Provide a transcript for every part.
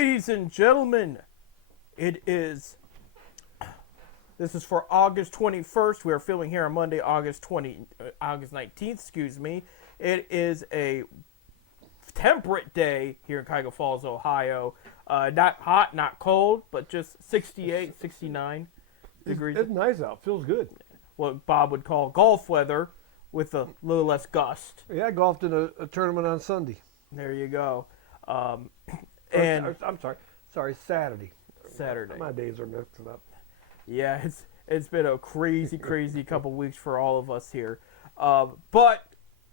Ladies and gentlemen, this is for August 21st. We are filming here on Monday, August 19th, excuse me. It is a temperate day here in Cuyahoga Falls, Ohio. Not hot, not cold, but just 68, 69 degrees. It's nice out. Feels good. What Bob would call golf weather with a little less gust. Yeah, I golfed in a tournament on Sunday. There you go. I'm sorry, Saturday. Saturday. My days are mixed up. Yeah, it's been a crazy couple weeks for all of us here. But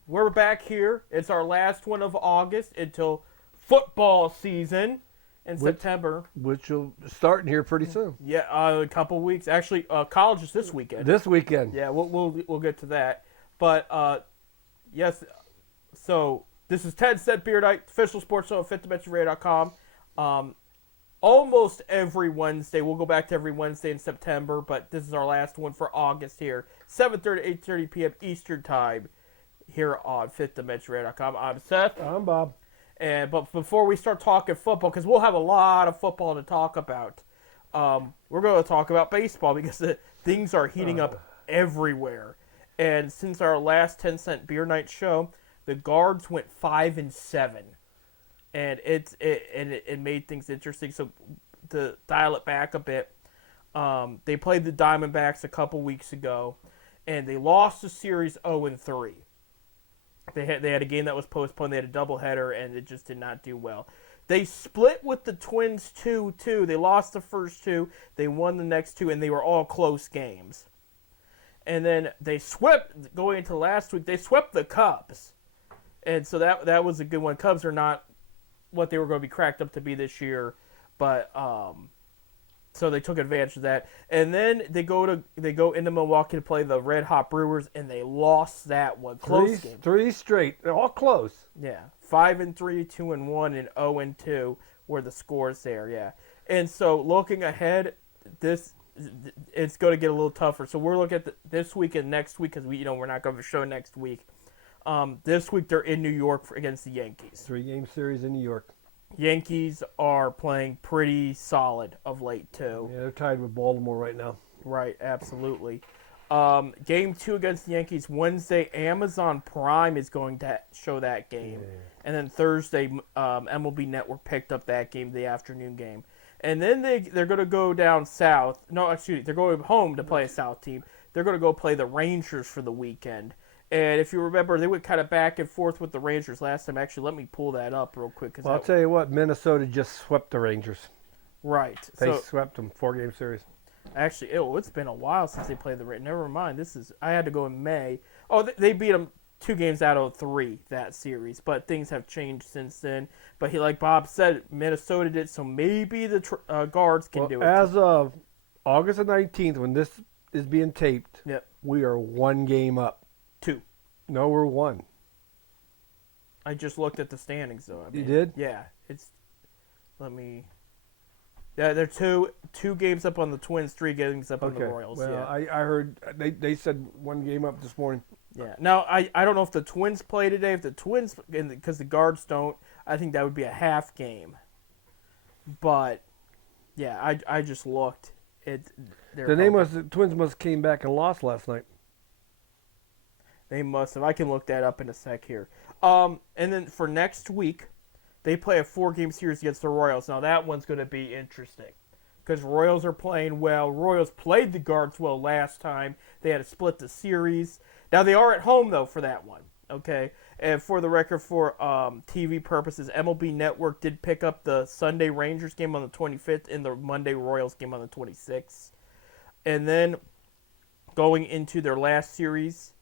we're back here. It's our last one of August until football season in September. Which will start in here pretty soon. Yeah, a couple weeks. Actually, college is this weekend. This weekend. Yeah, we'll get to that. But yes, so this is Ted Said Beer Night, official sports show at FifthDimensionRadio.com. Almost every Wednesday. We'll go back to every Wednesday in September, but this is our last one for August here. 7:30 to 8:30 p.m. Eastern Time here on FifthDimensionRadio.com. I'm Seth. I'm Bob. But before we start talking football, because we'll have a lot of football to talk about, we're going to talk about baseball because things are heating up everywhere. And since our last 10-cent beer night show, the Guards went 5-7, and it made things interesting. So to dial it back a bit, they played the Diamondbacks a couple weeks ago, and they lost the series 0-3. They had a game that was postponed. They had a doubleheader, and it just did not do well. They split with the Twins 2-2. They lost the first two. They won the next two, and they were all close games. And then they swept, going into last week, they swept the Cubs. And so that was a good one. Cubs are not what they were going to be cracked up to be this year, but so they took advantage of that. And then they go into Milwaukee to play the Red Hot Brewers, and they lost that one. Close game. Three straight. They're all close. Yeah, 5-3, 2-1, and 0-2 were the scores there. Yeah, and so looking ahead, it's going to get a little tougher. So we're looking at this week and next week because we're not going to show next week. This week they're in New York against the Yankees. 3-game series in New York. Yankees are playing pretty solid of late too. Yeah, they're tied with Baltimore right now. Right, absolutely. Game 2 against the Yankees Wednesday. Amazon Prime is going to show that game, and then Thursday, MLB Network picked up that game, the afternoon game. And then they're going to go down south. No, excuse me. They're going home to play a south team. They're going to go play the Rangers for the weekend. And if you remember, they went kind of back and forth with the Rangers last time. Actually, let me pull that up real quick. Well, I'll tell you what. Minnesota just swept the Rangers. Right. They swept them. 4-game series. Actually, it's been a while since they played the Rangers. Never mind. I had to go in May. Oh, they beat them 2 games out of 3 that series, but things have changed since then. But like Bob said, Minnesota did, so maybe the Guards can do it. As of August 19th, when this is being taped, yep, we are 1 game up. 2. No, we're 1. I just looked at the standings, though. You did? Yeah. Yeah, they're 2 games up on the Twins, 3 games up on the Royals. Well, yeah. I heard they said 1 game up this morning. Yeah. Now, I don't know if the Twins play today. If the Twins, because the Guards don't, I think that would be a half game. But, yeah, I just looked. The Twins must have came back and lost last night. They must have. I can look that up in a sec here. And then for next week, they play a 4-game series against the Royals. Now, that one's going to be interesting because Royals are playing well. Royals played the Guards well last time. They had to split the series. Now, they are at home, though, for that one. Okay? And for the record, for TV purposes, MLB Network did pick up the Sunday Rangers game on the 25th and the Monday Royals game on the 26th. And then going into their last series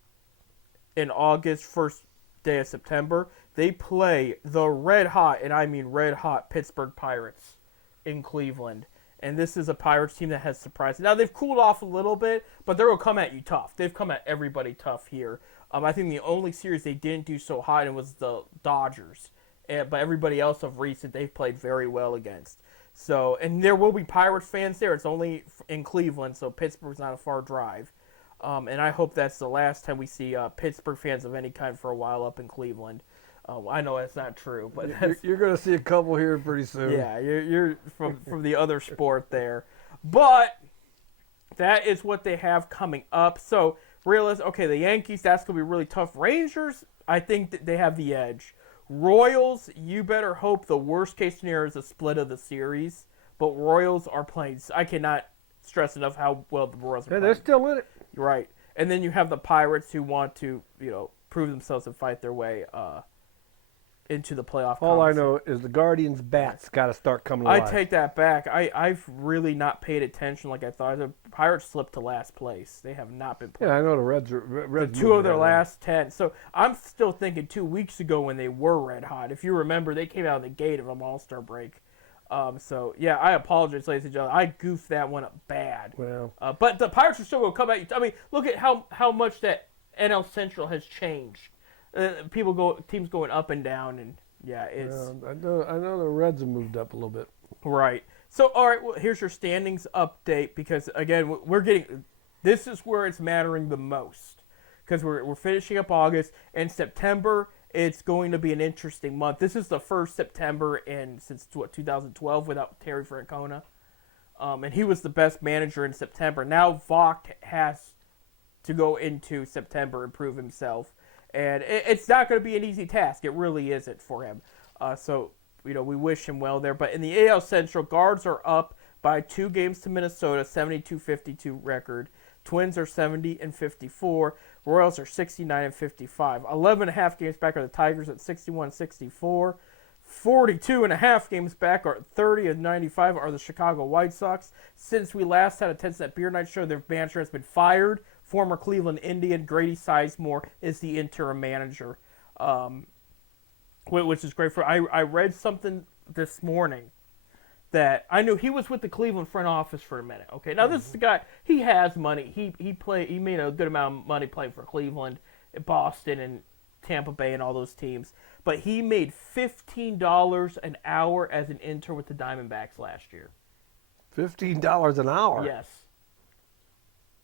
in August, first day of September, they play the red hot, and I mean red hot, Pittsburgh Pirates in Cleveland. And this is a Pirates team that has surprised. Now, they've cooled off a little bit, but they're going to come at you tough. They've come at everybody tough here. I think the only series they didn't do so hot was the Dodgers. But everybody else of recent, they've played very well against. So, and there will be Pirates fans there. It's only in Cleveland, so Pittsburgh's not a far drive. And I hope that's the last time we see Pittsburgh fans of any kind for a while up in Cleveland. I know that's not true, but You're going to see a couple here pretty soon. yeah, you're from the other sport there. But that is what they have coming up. So, okay, the Yankees, that's going to be really tough. Rangers, I think that they have the edge. Royals, you better hope the worst case scenario is a split of the series. But Royals are playing. I cannot stress enough how well the Royals are playing. They're still in it. Right. And then you have the Pirates who want to, prove themselves and fight their way into the playoff. All I know is the Guardians' bats got to start coming alive. I take that back. I've really not paid attention like I thought. The Pirates slipped to last place. They have not been playing. Yeah, I know the Reds. Two of their last 10. So I'm still thinking 2 weeks ago when they were red hot. If you remember, they came out of the gate of an All-Star break. So, yeah, I apologize, ladies and gentlemen. I goofed that one up bad. Well, but the Pirates are still going to come at you. I mean, look at how much that NL Central has changed. Teams going up and down, and yeah, it's I know the Reds have moved up a little bit. right. So, all right, well, here's your standings update because again, this is where it's mattering the most because we're finishing up August and September. It's going to be an interesting month. This is the first September since 2012 without Terry Francona, and he was the best manager in September. Now Vogt has to go into September and prove himself. And it's not going to be an easy task. It really isn't for him. So, we wish him well there. But in the AL Central, Guards are up by 2 games to Minnesota, 72-52 record. Twins are 70-54. Royals are 69-55. 11.5 games back are the Tigers at 61-64. 42.5 games back are 30-95 are the Chicago White Sox. Since we last had a 10-cent beer night show, their manager has been fired. Former Cleveland Indian Grady Sizemore is the interim manager, which is great. I read something this morning that I knew he was with the Cleveland front office for a minute. Okay, now this is the guy. He has money. He made a good amount of money playing for Cleveland, Boston, and Tampa Bay, and all those teams. But he made $15 an hour as an intern with the Diamondbacks last year. $15 an hour. Yes.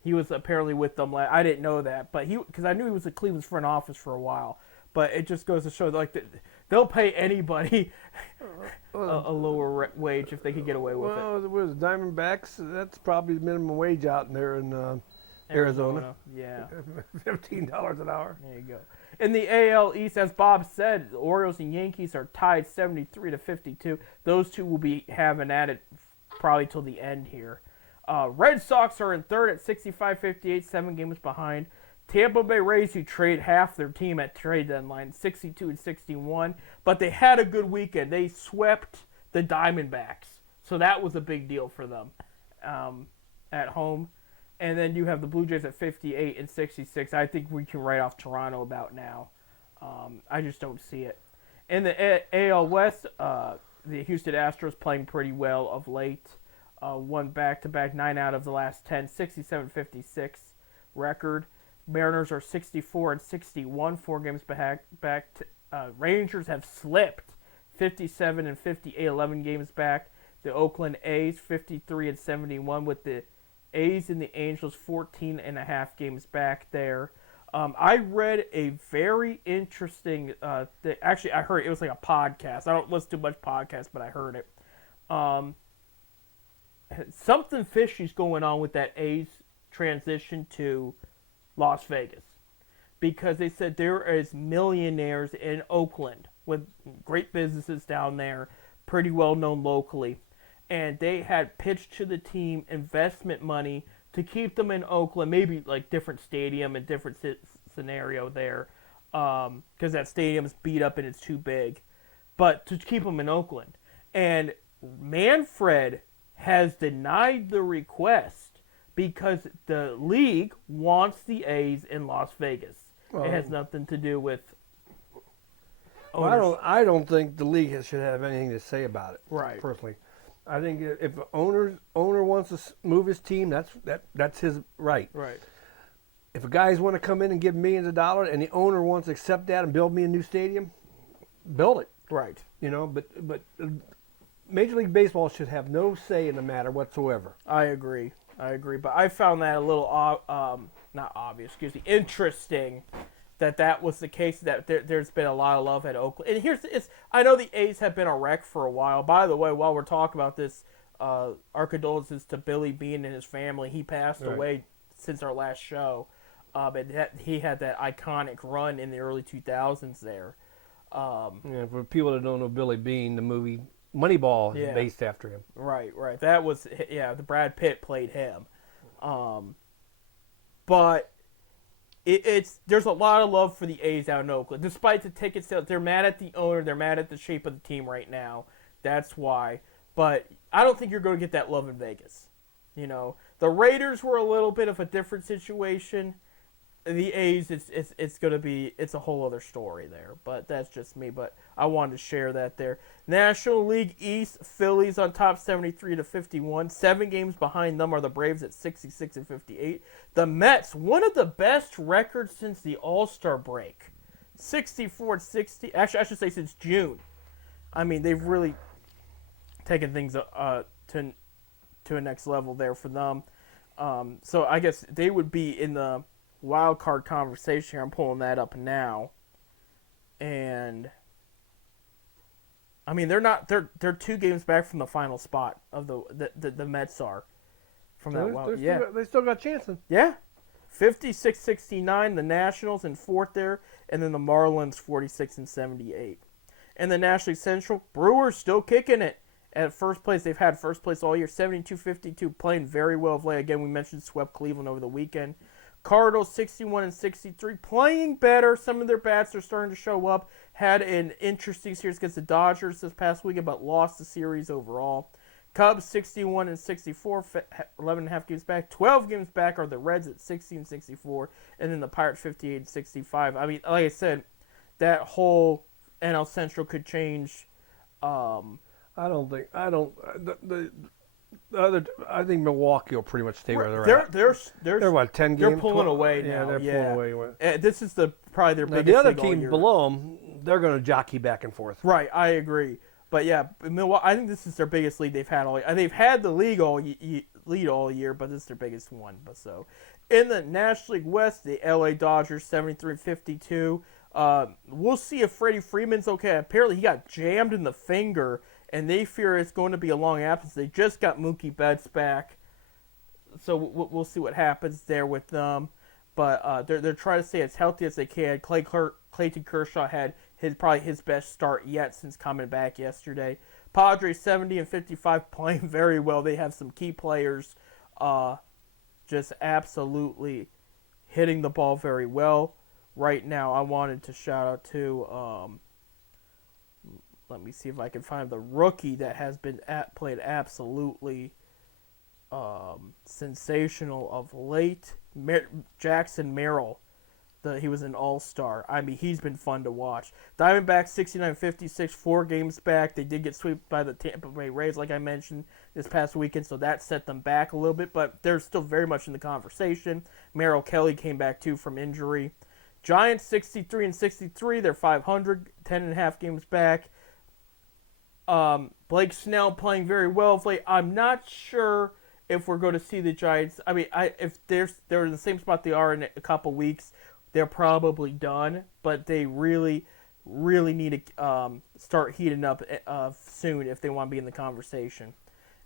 He was apparently with them. I didn't know that, but because I knew he was at Cleveland's front office for a while. But it just goes to show, they'll pay anybody a lower wage if they can get away with it. Well, with the Diamondbacks, that's probably the minimum wage out there in Arizona. Yeah. $15 an hour. There you go. In the AL East, as Bob said, the Orioles and Yankees are tied 73-52. Those two will be having at it probably till the end here. Red Sox are in third at 65-58, 7 games behind. Tampa Bay Rays, who trade half their team at trade deadline, 62-61. But they had a good weekend. They swept the Diamondbacks. So that was a big deal for them at home. And then you have the Blue Jays at 58-66. I think we can write off Toronto about now. I just don't see it. In the AL West, the Houston Astros playing pretty well of late. Won back-to-back 9 out of the last 10, 67-56 record. Mariners are 64-61, 4 games back. Rangers have slipped, 57-58, 11 games back. The Oakland A's 53-71 with the A's and the Angels 14.5 games back there. I read a very interesting. Actually, I heard it was like a podcast. I don't listen to much podcasts, but I heard it. Something fishy's going on with that A's transition to Las Vegas, because they said there is millionaires in Oakland with great businesses down there, pretty well known locally, and they had pitched to the team investment money to keep them in Oakland, maybe like different stadium and different scenario there, because that stadium's beat up and it's too big, but to keep them in Oakland. And Manfred has denied the request because the league wants the A's in Las Vegas. It has nothing to do with Well, I don't think the league should have anything to say about it. Right. Personally, I think if the owner wants to move his team, that's his right. Right. If guys want to come in and give millions of dollars, and the owner wants to accept that and build me a new stadium, build it. Right. But Major League Baseball should have no say in the matter whatsoever. I agree. But I found that a little not obvious. Interesting that was the case, that there's been a lot of love at Oakland. And I know the A's have been a wreck for a while. By the way, while we're talking about this, our condolences to Billy Beane and his family. He passed away since our last show. And he had that iconic run in the early 2000s there. For people that don't know Billy Beane, the movie Moneyball is based after him. Right. That was, the Brad Pitt played him. But there's a lot of love for the A's out in Oakland. Despite the ticket sales, they're mad at the owner. They're mad at the shape of the team right now. That's why. But I don't think you're going to get that love in Vegas. The Raiders were a little bit of a different situation. The A's, it's a whole other story there. But that's just me. But I wanted to share that there. National League East, Phillies on top 73-51. 7 games behind them are the Braves at 66-58. The Mets, one of the best records since the All-Star break. 64-60. Actually, I should say since June. I mean, they've really taken things to a next level there for them. So I guess they would be in the wild card conversation here. I'm pulling that up now. And I mean, they're 2 games back from the final spot of the Mets are from that wild. They still got chances. Yeah. 56-69, the Nationals in 4th there, and then the Marlins 46-78. And the National League Central, Brewers still kicking it at first place. They've had first place all year, 72-52, playing very well of late. Again, we mentioned swept Cleveland over the weekend. Cardinals 61-63, playing better. Some of their bats are starting to show up. Had an interesting series against the Dodgers this past weekend, but lost the series overall. Cubs 61-64, 11.5 games back. 12 games back are the Reds at 60-64, and then the Pirates 58-65. I mean, like I said, that whole NL Central could change. I think Milwaukee will pretty much stay where they're at. They're what, 10 games? They're pulling away now. Yeah, they're pulling away. This is probably their biggest. The other thing all team year. below them, they're going to jockey back and forth. Right, I agree. But yeah, Milwaukee. I think this is their biggest lead they've had all year. They've had the lead all year, but this is their biggest one. But so, in the National League West, the LA Dodgers 73-52. We'll see if Freddie Freeman's okay. Apparently, he got jammed in the finger, and they fear it's going to be a long absence. They just got Mookie Betts back, so we'll see what happens there with them. But they're trying to stay as healthy as they can. Clayton Kershaw had probably his best start yet since coming back yesterday. Padres 70-55, playing very well. They have some key players just absolutely hitting the ball very well right now. I wanted to shout out to let me see if I can find the rookie that has been played absolutely sensational of late. Jackson Merrill. He was an all-star. I mean, he's been fun to watch. Diamondbacks 69-56, 4 games back. They did get swept by the Tampa Bay Rays, like I mentioned, this past weekend, so that set them back a little bit, but they're still very much in the conversation. Merrill Kelly came back, too, from injury. Giants 63-63, they're 500, 10.5 games back. Blake Snell playing very well of late. I'm not sure if we're going to see the Giants. I mean, if they're in the same spot they are in a couple weeks, they're probably done, but they really, really need to start heating up soon if they want to be in the conversation.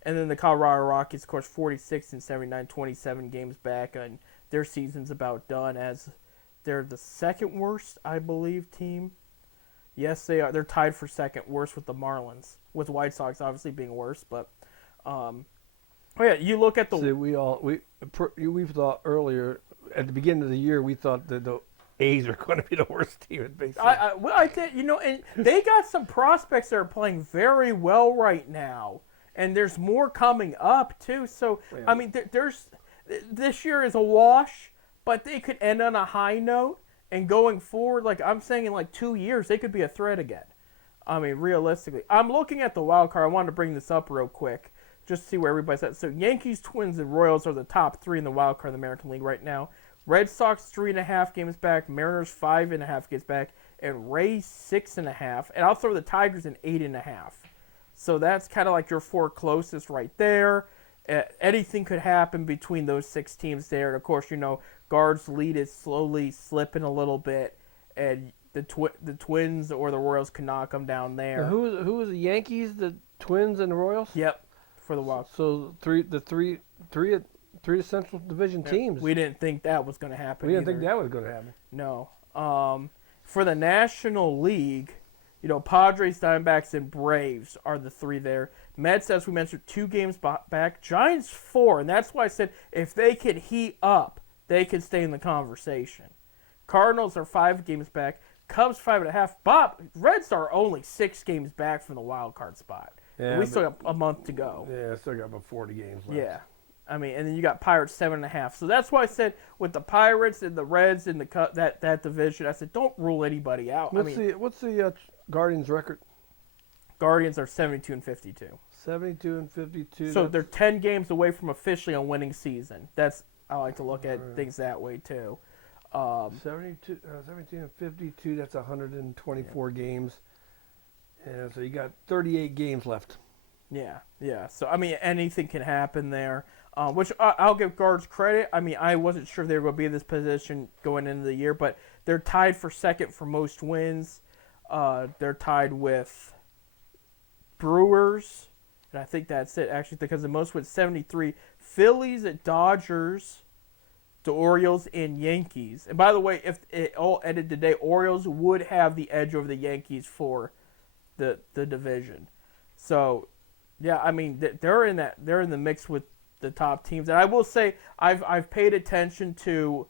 And then the Colorado Rockies, of course, 46-79, 27 games back, and their season's about done as they're the second worst, I believe, team. Yes, they are. They're tied for second worst with the Marlins, with White Sox obviously being worse. But, you look at the. See, we thought earlier at the beginning of the year we thought that the A's are going to be the worst team in baseball. I did, and they got some prospects that are playing very well right now, and there's more coming up too. So yeah. I mean, this year is a wash, but they could end on a high note. And going forward, like I'm saying, in like 2 years, they could be a threat again. I mean, realistically. I'm looking at the wild card. I wanted to bring this up real quick, just to see where everybody's at. So Yankees, Twins, and Royals are the top 3 in the wild card of the American League right now. Red Sox 3.5 games back, Mariners 5.5 games back, and Rays 6.5. And I'll throw the Tigers in 8.5. So that's kind of like your 4 closest right there. Anything could happen between those 6 teams there. And of course, Guards' lead is slowly slipping a little bit and the Twins or the Royals could knock them down there. And who was the Yankees, the Twins, and the Royals? Yep, for the wild. So three Central Division teams. We didn't think that was going to happen. We didn't either. think that was going to happen. No. For the National League, Padres, Diamondbacks, and Braves are the three there. Mets, as we mentioned, 2 games back. Giants 4, and that's why I said if they could heat up, they could stay in the conversation. Cardinals are 5 games back. Cubs 5.5. Bob, Reds are only 6 games back from the wild card spot. Yeah, We still got a month to go. Yeah, still got about 40 games left. Yeah. I mean, and then you got Pirates 7.5. So that's why I said with the Pirates and the Reds and that division, I said don't rule anybody out. What's the Guardians record? Guardians are 72-52. 72-52. So they're 10 games away from officially a winning season. I like to look at things that way too. 17-52. That's 124 games. And so you got 38 games left. Yeah. So I mean, anything can happen there. Which I'll give Guards credit. I mean, I wasn't sure they were going to be in this position going into the year, but they're tied for second for most wins. They're tied with Brewers, and I think that's it actually because the most wins 73. Phillies, Dodgers, the Orioles, and Yankees. And by the way, if it all ended today, Orioles would have the edge over the Yankees for the division. So, yeah, I mean they're in the mix with the top teams. And I will say I've paid attention to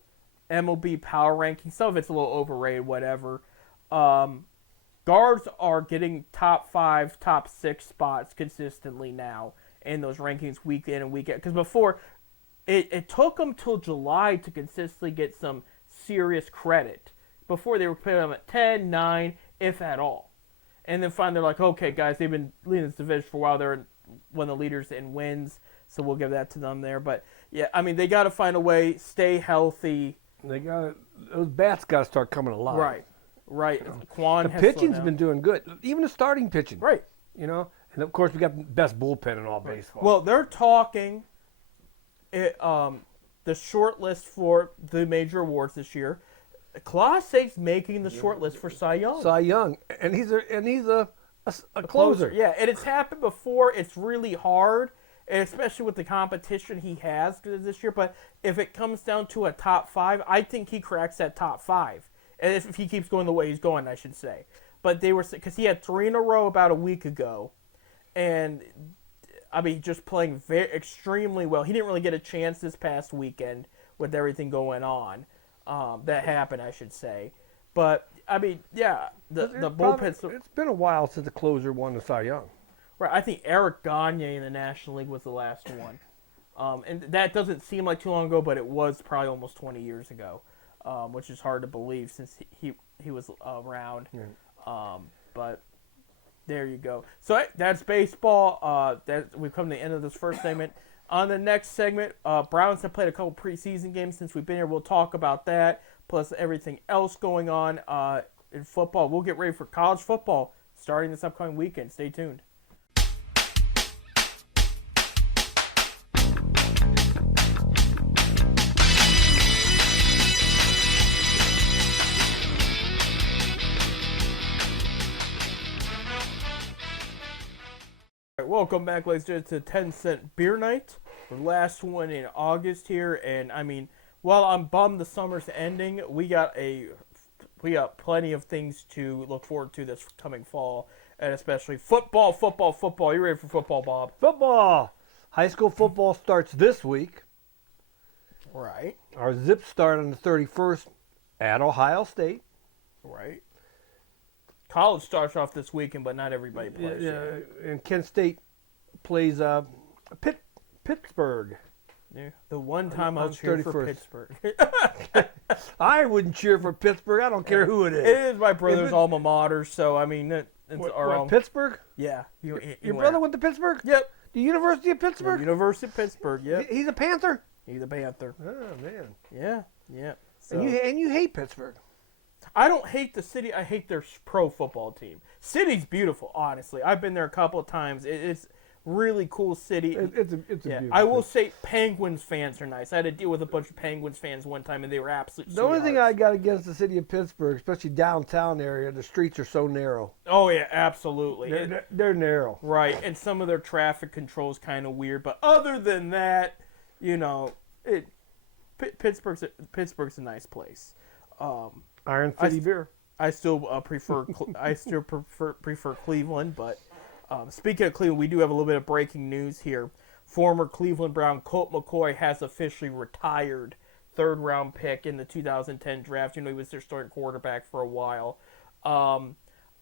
MLB power rankings. Some of it's a little overrated, whatever. Guards are getting top 5, top 6 spots consistently now in those rankings week in and week out. Because before, it took them till July to consistently get some serious credit. Before they were putting them at 10, 9, if at all. And then finally they're like, okay, guys, they've been leading this division for a while. They're one of the leaders in wins, so we'll give that to them there. But, yeah, I mean, they got to find a way, stay healthy. Those bats got to start coming alive. Right. Quan the has pitching's been doing good. Even the starting pitching. Right. And, of course, we got the best bullpen in all baseball. Well, they're talking the short list for the major awards this year. Clase's making the short list for Cy Young. Cy Young, and he's a closer. Yeah, and it's happened before. It's really hard, and especially with the competition he has this year. But if it comes down to a top 5, I think he cracks that top 5. And if he keeps going the way he's going, I should say. But they were because he had 3 in a row about a week ago, and I mean just playing extremely well. He didn't really get a chance this past weekend with everything going on. That happened, I should say. But, I mean, yeah, the bullpen... It's been a while since the closer won the Cy Young. Right, I think Eric Gagne in the National League was the last one. And that doesn't seem like too long ago, but it was probably almost 20 years ago, which is hard to believe since he was around. Yeah. But there you go. So that's baseball. We've come to the end of this first segment. On the next segment, Browns have played a couple preseason games since we've been here. We'll talk about that, plus everything else going on in football. We'll get ready for college football starting this upcoming weekend. Stay tuned. Welcome back, ladies and gentlemen, to 10 Cent Beer Night, the last one in August here. And I mean, while I'm bummed the summer's ending, we got plenty of things to look forward to this coming fall, and especially football. You ready for football, Bob? Football. High school football starts this week. Right. Our zip start on the 31st at Ohio State. Right. College starts off this weekend, but not everybody plays. Yeah, and Kent State plays Pittsburgh. Yeah. The one time I'll cheer for Pittsburgh. I wouldn't cheer for Pittsburgh. I don't care who it is. It is my brother's alma mater, so I mean, it's our own. Pittsburgh? Yeah. Your brother went to Pittsburgh? Yep. The University of Pittsburgh? The University of Pittsburgh, yep. He's a Panther? He's a Panther. Oh, man. Yeah. So. And you hate Pittsburgh. I don't hate the city. I hate their pro football team. City's beautiful, honestly. I've been there a couple of times. It's really cool city. It's a beautiful I will city. say Penguins fans are nice. I had to deal with a bunch of Penguins fans one time, and they were absolute The only thing I sweethearts. got against the city of Pittsburgh, especially downtown area, the streets are so narrow. Oh yeah, absolutely. They're narrow. Right, and some of their traffic controls kind of weird, but other than that, you know, Pittsburgh's a nice place. Iron City beer. I still prefer Cleveland, but speaking of Cleveland, we do have a little bit of breaking news here. Former Cleveland Brown Colt McCoy has officially retired. Third round pick in the 2010 draft. You know, he was their starting quarterback for a while.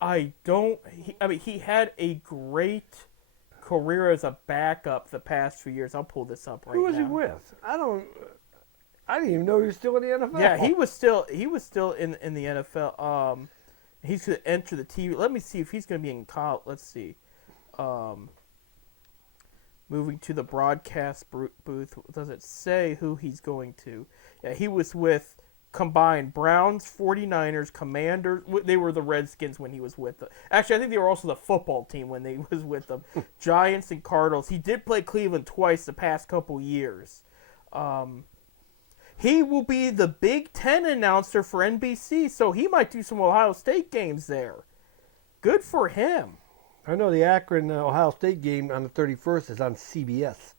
He had a great career as a backup the past few years. I'll pull this up right now. Who was he with? I didn't even know he was still in the NFL. Yeah, he was still in the NFL. He's going to enter the TV. Let me see if he's going to be in college. Let's see. Moving to the broadcast booth. Does it say who he's going to? Yeah, he was with combined Browns, 49ers, Commanders. They were the Redskins when he was with them. Actually, I think they were also the football team when they was with them. Giants and Cardinals. He did play Cleveland twice the past couple years. He will be the Big Ten announcer for NBC, so he might do some Ohio State games there. Good for him. I know the Akron Ohio State game on the 31st is on CBS.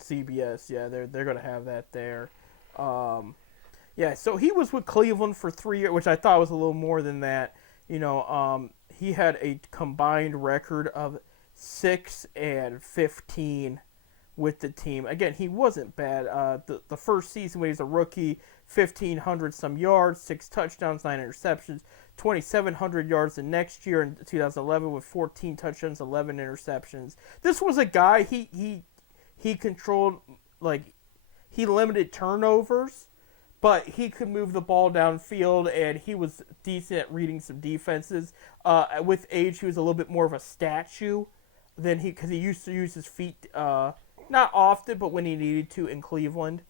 CBS, yeah, they're going to have that there. Yeah, so he was with Cleveland for 3 years, which I thought was a little more than that. You know, he had a combined record of 6-15 with the team. Again, he wasn't bad. The first season when he was a rookie, 1,500 some yards, 6 touchdowns, 9 interceptions, 2,700 yards the next year in 2011 with 14 touchdowns, 11 interceptions. This was a guy he controlled, like, he limited turnovers, but he could move the ball downfield, and he was decent at reading some defenses. With age, he was a little bit more of a statue than because he used to use his feet. Not often, but when he needed to in Cleveland.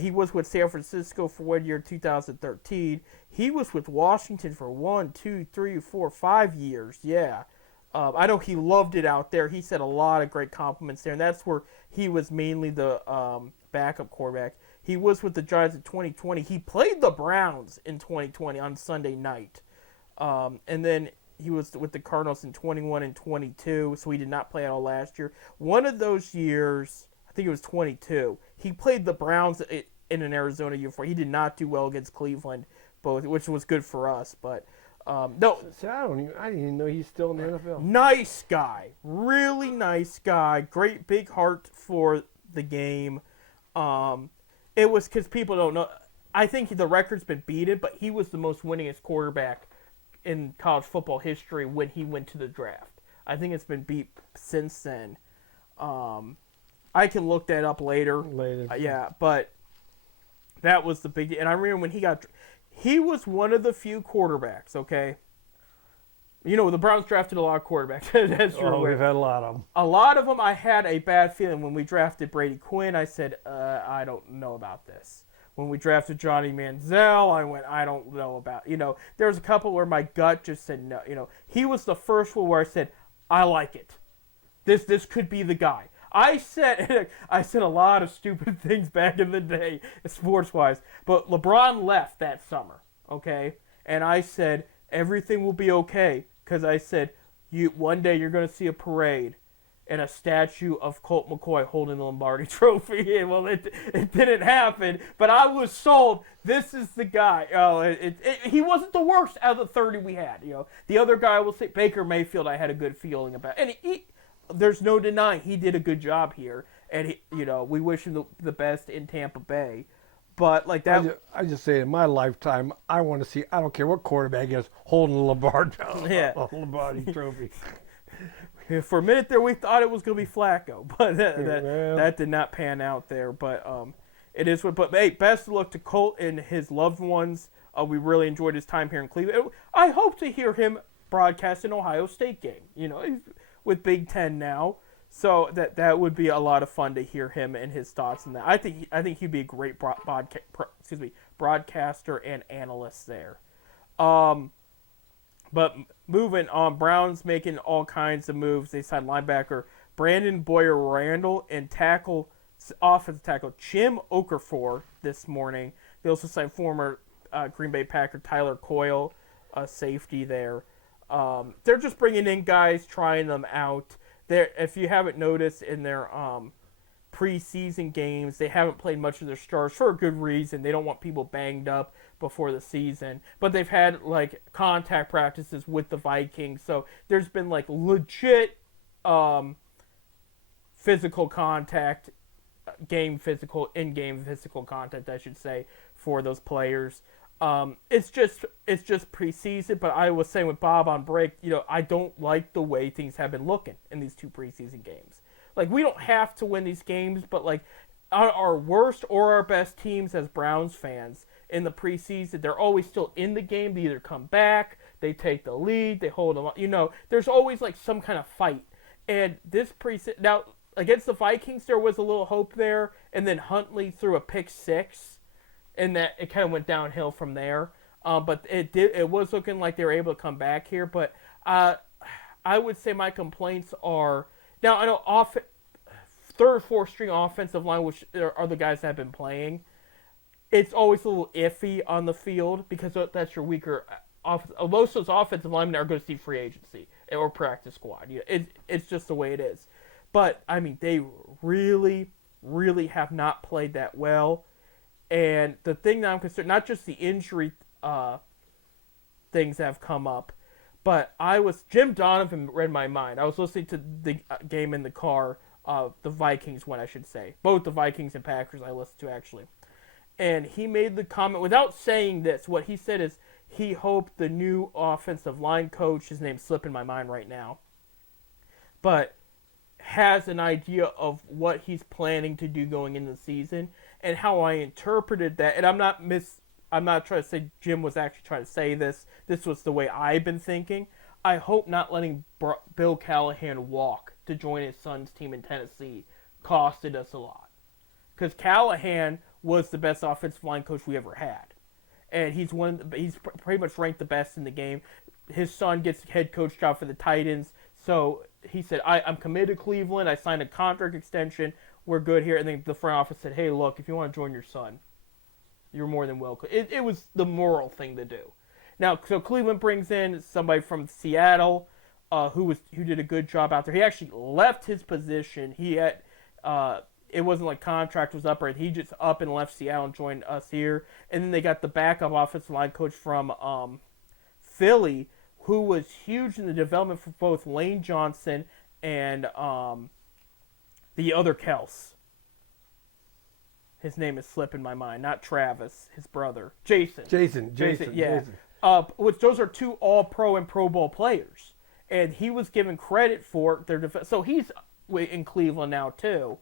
He was with San Francisco for 1 year, 2013. He was with Washington for 5 years. Yeah. I know he loved it out there. He said a lot of great compliments there, and that's where he was mainly the backup quarterback. He was with the Giants in 2020. He played the Browns in 2020 on Sunday night. And then he was with the Cardinals in 21 and 22, so he did not play at all last year. One of those years, I think it was 22, he played the Browns in an Arizona uniform. He did not do well against Cleveland, both, which was good for us. But no, See, I didn't even know he's still in the NFL. nice guy, really nice guy, great big heart for the game. It was because people don't know. I think the record's been beaten, but he was the most winningest quarterback in college football history when he went to the draft. I think it's been beat since then. I can look that up later. Yeah, but that was the big. And I remember when he was one of the few quarterbacks. Okay, you know the Browns drafted a lot of quarterbacks. That's true. We've had a lot of them. A lot of them, I had a bad feeling when we drafted Brady Quinn. I said, I don't know about this. When we drafted Johnny Manziel, I went, I don't know about, there was a couple where my gut just said no. He was the first one where I said, I like it. This could be the guy. I said a lot of stupid things back in the day, sports-wise, but LeBron left that summer, okay? And I said, everything will be okay, because I said, one day you're going to see a parade and a statue of Colt McCoy holding the Lombardi Trophy. And, well, it didn't happen, but I was sold. This is the guy. He wasn't the worst out of the 30 we had. The other guy, I will say, Baker Mayfield, I had a good feeling about. And there's no denying he did a good job here. And we wish him the best in Tampa Bay. But like that, I just say in my lifetime, I want to see. I don't care what quarterback is holding the Lombardi Trophy. For a minute there, we thought it was going to be Flacco, but that did not pan out there. But it is what. But hey, best of luck to Colt and his loved ones. We really enjoyed his time here in Cleveland. I hope to hear him broadcast an Ohio State game. He's with Big Ten now, so that would be a lot of fun to hear him and his thoughts on that. I think he'd be a great broadcaster and analyst there. But moving on, Browns making all kinds of moves. They signed linebacker Brandon Boyer Randall and offensive tackle Jim Okafor this morning. They also signed former Green Bay Packer Tyler Coyle, safety there. They're just bringing in guys, trying them out. If you haven't noticed in their preseason games, they haven't played much of their stars for a good reason. They don't want people banged up before the season. But they've had like contact practices with the Vikings, so there's been like legit physical contact, in-game physical contact, I should say, for those players. It's just preseason, but I was saying with Bob on break, I don't like the way things have been looking in these 2 preseason games. Like, we don't have to win these games, but like our worst or our best teams as Browns fans in the preseason, they're always still in the game. They either come back, they take the lead, they hold them. There's always like some kind of fight. And this preseason, now against the Vikings, there was a little hope there, and then Huntley threw a pick 6. And that it kind of went downhill from there, but it was looking like they were able to come back here. But I would say my complaints are now I know third, fourth string offensive line, which are the guys that have been playing. It's always a little iffy on the field because that's your weaker. Most of those offensive linemen are going to see free agency or practice squad. It's just the way it is. But I mean, they really, really have not played that well. And the thing that I'm concerned, not just the injury things that have come up, but Jim Donovan read my mind. I was listening to the game in the car, the Vikings one, I should say. Both the Vikings and Packers I listened to, actually. And he made the comment, without saying this, what he said is he hoped the new offensive line coach, his name's slipping my mind right now, but has an idea of what he's planning to do going into the season. And how I interpreted that, and I'm not trying to say Jim was actually trying to say this. This was the way I've been thinking. I hope not letting Bill Callahan walk to join his son's team in Tennessee costed us a lot. Because Callahan was the best offensive line coach we ever had. And he's pretty much ranked the best in the game. His son gets head coach job for the Titans. So he said, I'm committed to Cleveland. I signed a contract extension. We're good here. And then the front office said, hey, look, if you want to join your son, you're more than welcome. It was the moral thing to do. Now, so Cleveland brings in somebody from Seattle who did a good job out there. He actually left his position. He had it wasn't like contract was up, or he just up and left Seattle and joined us here. And then they got the backup offensive line coach from Philly, who was huge in the development for both Lane Johnson and the other Kels. His name is slipping my mind. Not Travis, his brother. Jason. Yeah. Jason. Which those are 2 All-Pro and Pro Bowl players. And he was given credit for their defense. So he's in Cleveland now, too.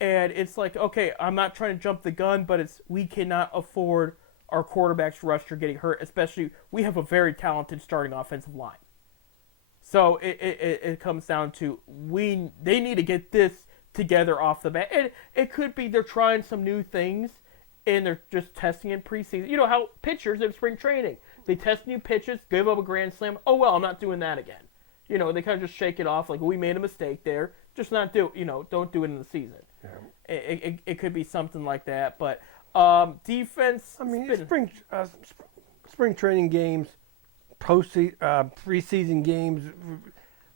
And it's like, okay, I'm not trying to jump the gun, but we cannot afford our quarterback's rusher getting hurt, especially we have a very talented starting offensive line. So it comes down to they need to get this together off the bat. And it could be they're trying some new things and they're just testing in preseason. You know how pitchers in spring training, they test new pitches, give up a grand slam. Oh, well, I'm not doing that again. They kind of just shake it off like we made a mistake there. Just don't do it in the season. Yeah. It could be something like that. But defense. I mean, spring training games, preseason games,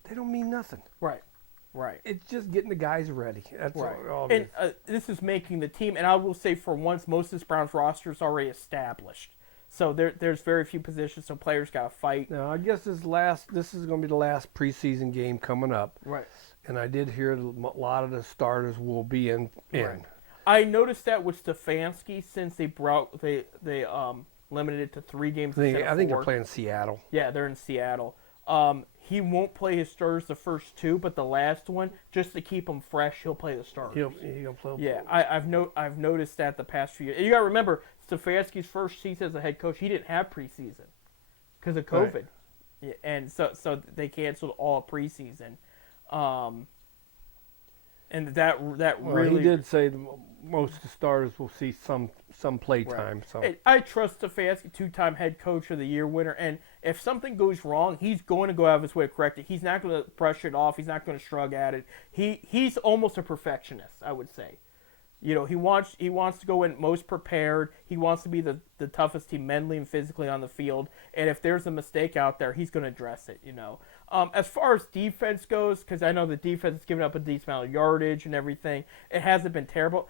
they don't mean nothing. Right. It's just getting the guys ready. That's right. all and this is making the team. And I will say, for once, most of this Browns roster is already established. So there's very few positions, so players got to fight. Now, I guess this is going to be the last preseason game coming up. Right. And I did hear a lot of the starters will be in. Right. I noticed that with Stefanski, since they limited it to 3 games instead of 4. I think they're playing Seattle. Yeah, they're in Seattle. He won't play his starters the first 2, but the last one, just to keep him fresh, he'll play the starters. He'll play. Yeah, I've noticed that the past few years. You got to remember, Stefanski's first season as a head coach, he didn't have preseason because of COVID, right. Yeah, and so they canceled all of preseason. And that really. He did say most of the starters will see some play time. So I trust Stefanski, two-time head coach of the year winner, and if something goes wrong, he's going to go out of his way to correct it. He's not going to brush it off. He's not going to shrug at it. He's almost a perfectionist, I would say. You know, he wants to go in most prepared. He wants to be the toughest team mentally and physically on the field. And if there's a mistake out there, he's going to address it, you know. As far as defense goes, because I know the defense has given up a decent amount of yardage and everything, it hasn't been terrible.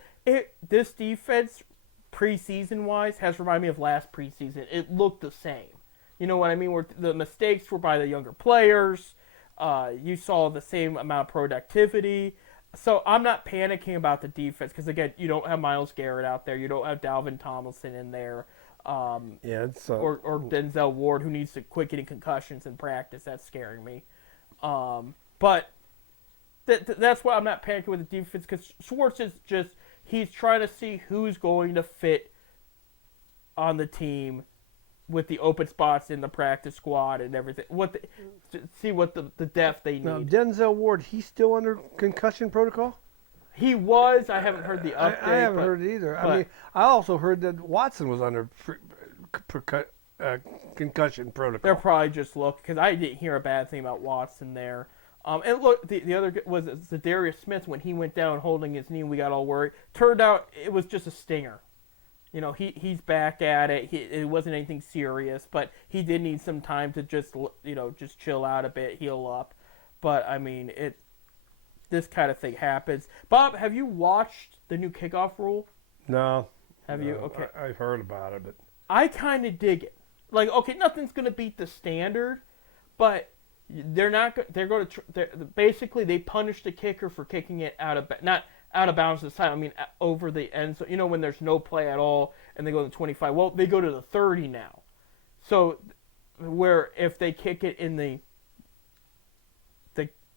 This defense, preseason-wise, has reminded me of last preseason. It looked the same. You know what I mean? Where the mistakes were by the younger players. You saw the same amount of productivity. So I'm not panicking about the defense because, again, you don't have Myles Garrett out there. You don't have Dalvin Tomlinson in there. Or Denzel Ward, who needs to quit getting concussions in practice. That's scaring me. But that's why I'm not panicking with the defense, because Schwartz is he's trying to see who's going to fit on the team with the open spots in the practice squad and everything. See what the depth they need. Now, Denzel Ward, he's still under concussion protocol? He was. I haven't heard the update. I haven't heard it either. I mean, I also heard that Watson was under concussion protocol. They're probably just looking, because I didn't hear a bad thing about Watson there. And look, the other was Zadarius Smith. When he went down holding his knee and we got all worried. Turned out it was just a stinger. You know, he's back at it. It wasn't anything serious, but he did need some time to just chill out a bit, heal up. But, I mean, this kind of thing happens. Bob, have you watched the new kickoff rule? No. Have you? Okay. I've heard about it, but I kind of dig it. Like, okay, nothing's going to beat the standard, but they're going to basically they punish the kicker for kicking it not out of bounds this time. I mean, over the end. So, you know, when there's no play at all and they go to the 25, well, they go to the 30 now. So, where if they kick it in the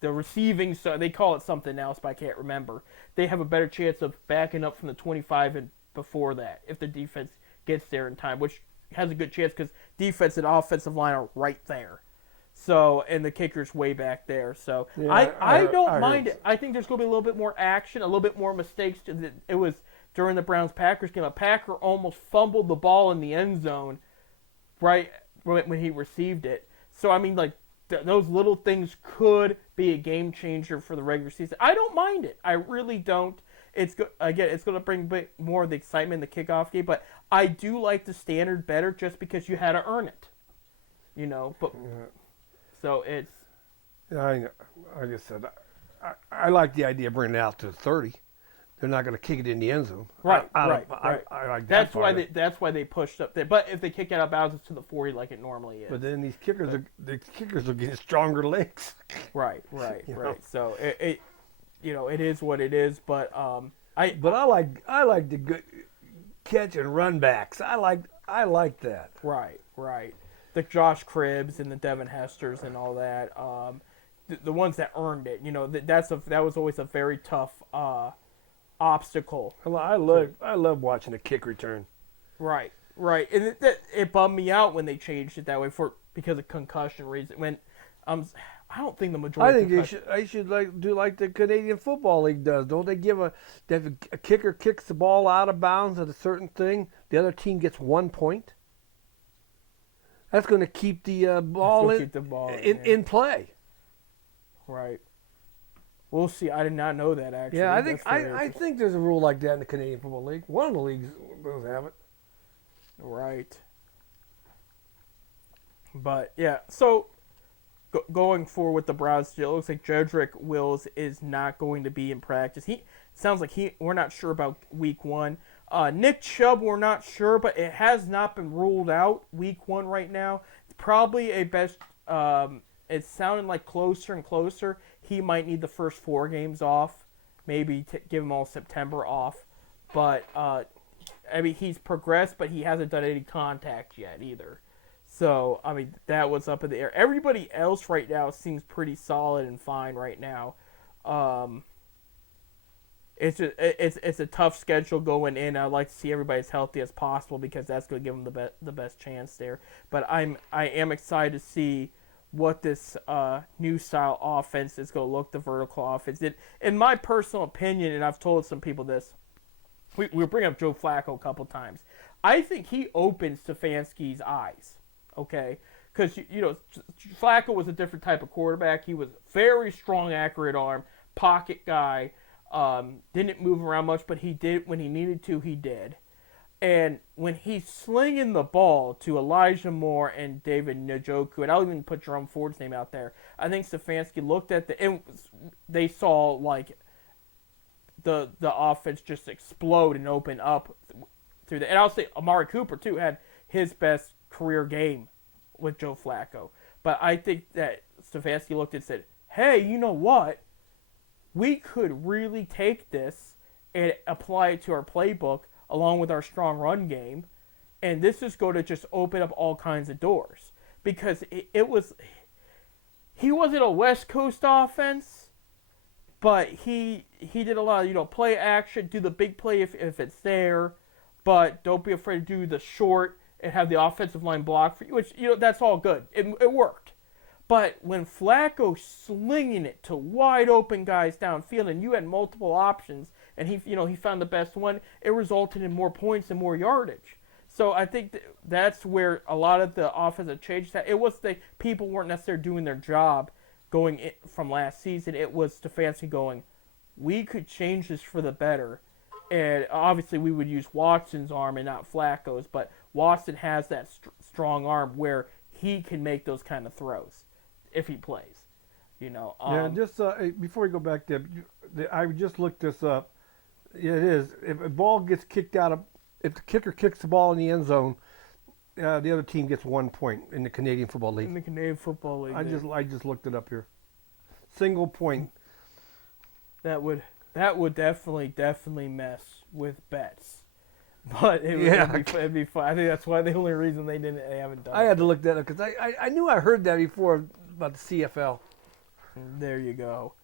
receiving, so they call it something else, but I can't remember. They have a better chance of backing up from the 25 and before that if the defense gets there in time, which has a good chance because defense and offensive line are right there. So, and the kicker's way back there. So, yeah, I don't mind it. I think there's going to be a little bit more action, a little bit more mistakes. It was during the Browns-Packers game. A Packer almost fumbled the ball in the end zone right when he received it. So, I mean, like, those little things could be a game changer for the regular season. I don't mind it. I really don't. It's going to bring more of the excitement in the kickoff game, but I do like the standard better just because you had to earn it. You know, but... Yeah. So it's. Yeah, like I said, I like the idea of bringing it out to 30. They're not going to kick it in the end zone. Right. I like that. That's why they pushed up there. But if they kick it out of bounds, it's to the 40 like it normally is. But then these kickers are getting stronger legs. Right. So it is what it is. But I like the good catch and run backs. I like that. Right. The Josh Cribbs and the Devin Hesters and all that, the ones that earned it, you know, that was always a very tough obstacle. I love watching a kick return. Right, and it bummed me out when they changed it that way because of concussion reason. When I don't think the majority. I think they should do like the Canadian Football League does. Don't they give if a kicker kicks the ball out of bounds at a certain thing, the other team gets 1 point? That's going to keep the ball in play. Right. We'll see. I did not know that, actually. Yeah, I think there's a rule like that in the Canadian Football League. One of the leagues does have it. Right. But, yeah, so going forward with the Browns, it looks like Jedrick Wills is not going to be in practice. Sounds like we're not sure about week 1. Nick Chubb, we're not sure, but it has not been ruled out week 1 right now. It's probably a best. It's sounding like closer and closer. He might need the first 4 games off, maybe give him all September off. But I mean, he's progressed, but he hasn't done any contact yet either. So I mean, that was up in the air. Everybody else right now seems pretty solid and fine right now. It's a tough schedule going in. I'd like to see everybody as healthy as possible because that's going to give them the best chance there. But I am excited to see what this new style offense is going to look, the vertical offense. In my personal opinion, and I've told some people this, we bring up Joe Flacco a couple times. I think he opens Stefanski's eyes, okay? Because, Flacco was a different type of quarterback. He was very strong, accurate arm, pocket guy, didn't move around much, but he did, when he needed to, he did. And when he's slinging the ball to Elijah Moore and David Njoku, and I'll even put Jerome Ford's name out there, I think Stefanski looked at and they saw, like, the offense just explode and open up through and I'll say Amari Cooper, too, had his best career game with Joe Flacco. But I think that Stefanski looked and said, hey, you know what? We could really take this and apply it to our playbook along with our strong run game, and this is going to just open up all kinds of doors. Because he wasn't a West Coast offense, but he did a lot of, play action, do the big play if it's there, but don't be afraid to do the short and have the offensive line block for you, which, that's all good. It worked. But when Flacco slinging it to wide open guys downfield and you had multiple options and he found the best one, it resulted in more points and more yardage. So I think that's where a lot of the offensive changes that it was the people weren't necessarily doing their job going from last season. It was Stefanski going, we could change this for the better. And obviously we would use Watson's arm and not Flacco's, but Watson has that strong arm where he can make those kind of throws if he plays. Just before we go back there, I just looked this up. Yeah, it is. If a ball gets kicked out of, if the kicker kicks the ball in the end zone, the other team gets 1 point in the Canadian Football League. In the Canadian Football League. I just looked it up here. Single point. That would definitely mess with bets. But it'd be fun. I think that's why the only reason they haven't done it. I had to look that up because I knew I heard that before about the CFL. There you go.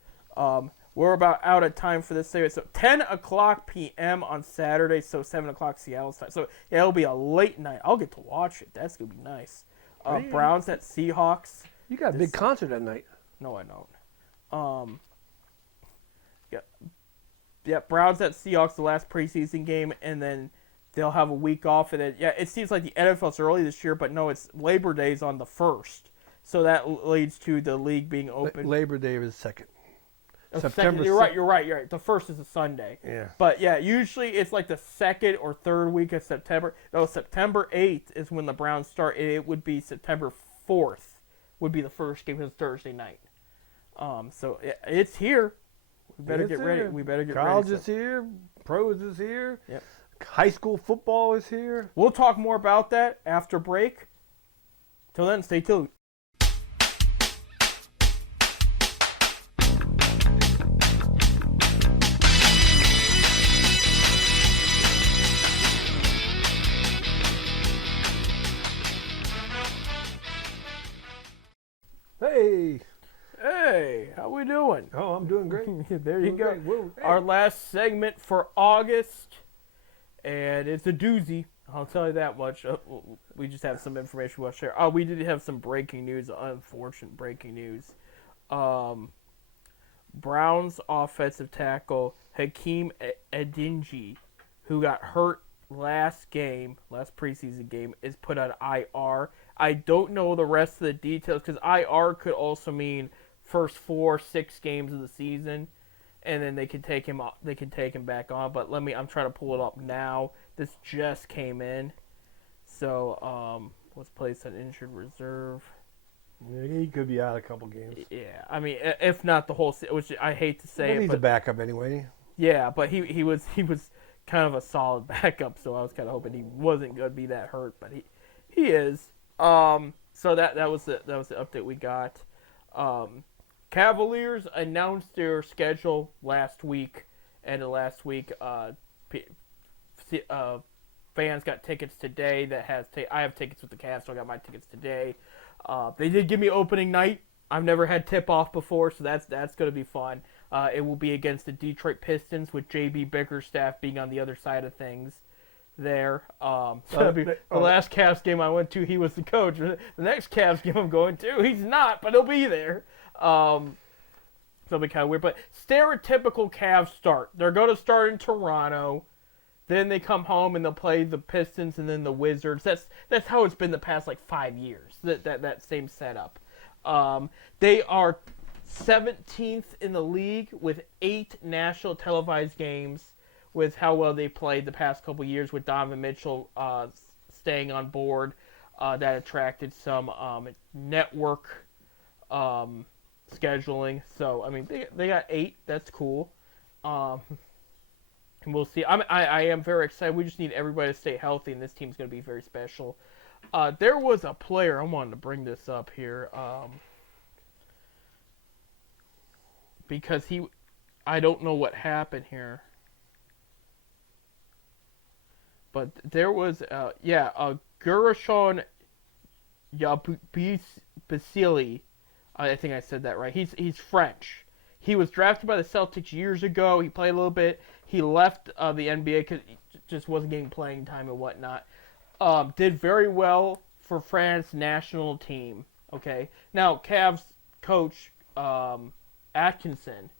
We're about out of time for this segment. So 10 o'clock p.m. on Saturday, so 7 o'clock Seattle time. So it'll be a late night. I'll get to watch it. That's going to be nice. Browns at Seahawks. You got a big concert that night. No, I don't. Yeah, Browns at Seahawks, the last preseason game, and then they'll have a week off. And then, it seems like the NFL's early this year, but no, it's Labor Day's on the 1st. So that leads to the league being open. Labor Day is second. September. You're right. The 1st is a Sunday. Yeah. But usually it's like the 2nd or 3rd week of September. No, September 8th is when the Browns start. It would be September 4th would be the first game. It's Thursday night. So it's here. We better get ready. College is here. Pros is here. Yep. High school football is here. We'll talk more about that after break. Till then, stay tuned. Hey, how we doing? Oh, I'm doing great. There you go. Hey. Our last segment for August, and it's a doozy. I'll tell you that much. We just have some information we'll share. We did have some breaking news, unfortunate breaking news. Browns offensive tackle Hakeem Adeniji, who got hurt last preseason game, is put on IR. I don't know the rest of the details because IR could also mean first 4-6 games of the season, and then they can take him off. They can take him back on. But I'm trying to pull it up now. This just came in, so let's place an injured reserve. Yeah, he could be out a couple games. Yeah, I mean, if not the whole, which I hate to say, but he's a backup anyway. Yeah, but he was kind of a solid backup, so I was kind of hoping he wasn't going to be that hurt, but he is. So that was the update we got. Cavaliers announced their schedule last week, and last week, fans got tickets today. I have tickets with the Cavs, so I got my tickets today. They did give me opening night. I've never had tip-off before, so that's going to be fun. It will be against the Detroit Pistons, with J.B. Bickerstaff being on the other side of things there. The last Cavs game I went to, he was the coach. The next Cavs game I'm going to, he's not, but he'll be there. So it'll be kind of weird. But stereotypical Cavs start. They're going to start in Toronto. Then they come home and they'll play the Pistons and then the Wizards. That's how it's been the past like 5 years. That same setup. They are 17th in the league with 8 national televised games. With how well they played the past couple years, with Donovan Mitchell staying on board, that attracted some network scheduling. So I mean, they got 8. That's cool. And we'll see. I am very excited. We just need everybody to stay healthy, and this team's going to be very special. There was a player, I wanted to bring this up here, because I don't know what happened here. But there was, Gurashon Yabusele. I think I said that right. He's French. He was drafted by the Celtics years ago. He played a little bit. He left the NBA because he just wasn't getting playing time and whatnot. Did very well for France national team. Okay. Now, Cavs coach Atkinson,